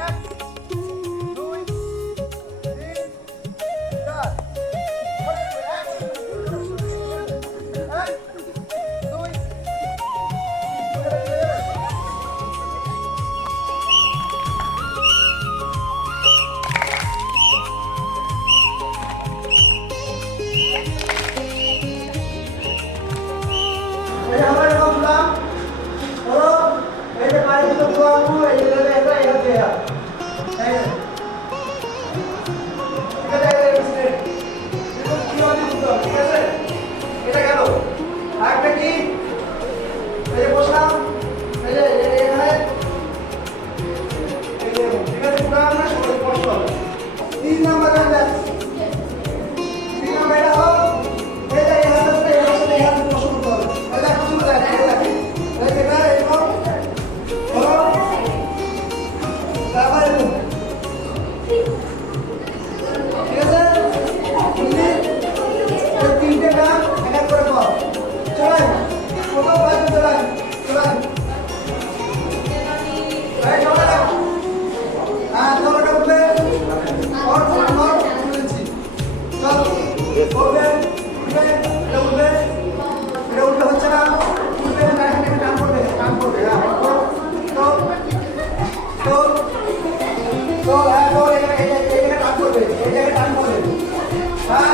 এক, দুই, তিন, চার। এক, দুই, আমরা এরকম দিলাম। ধরো এই যে পায়ে দুটো ঘুরাবো, এই যে এটা এটা দেয়া। এই যে। ঠিক আছে, এই যে এরকম কিভাবে দিতে হবে, ঠিক আছে? এটা গেল। আরেকটা কি? এই যে বসলাম, এই যে এখানে এই যে, ঠিক আছে? পুরো আমরা সবাই স্পষ্ট হবে। 3 নাম্বার ব্যাস। 3 নাম্বার এটা হলো এই যে এই হাতের সাথে এই হাতের সাথে এই হাত স্পর্শ করতে হবে। এই দেখো শুরু দেখ, এই দেখো। এই যে এটা এরকম ধরো, তারপর এরকম। ঠিক আছে? বুঝলি? এই তিনটে গান এক এক করে কর। চলেন, প্রথম ভাই চলেন, চলেন। এই চলে যাও। হ্যাঁ, চলো এটা উঠবে। ওর উঠেছি। চল, উঠবে, উঠবে, এটা উঠবে। এটা উঠতে হচ্ছে না। উঠবে না, এখানে টান করবে, টান করবে। হ্যাঁ, তো তো তো হ্যাঁ, তো এই জায়গায় টান করবে, এই জায়গায় টান করবে। হ্যাঁ,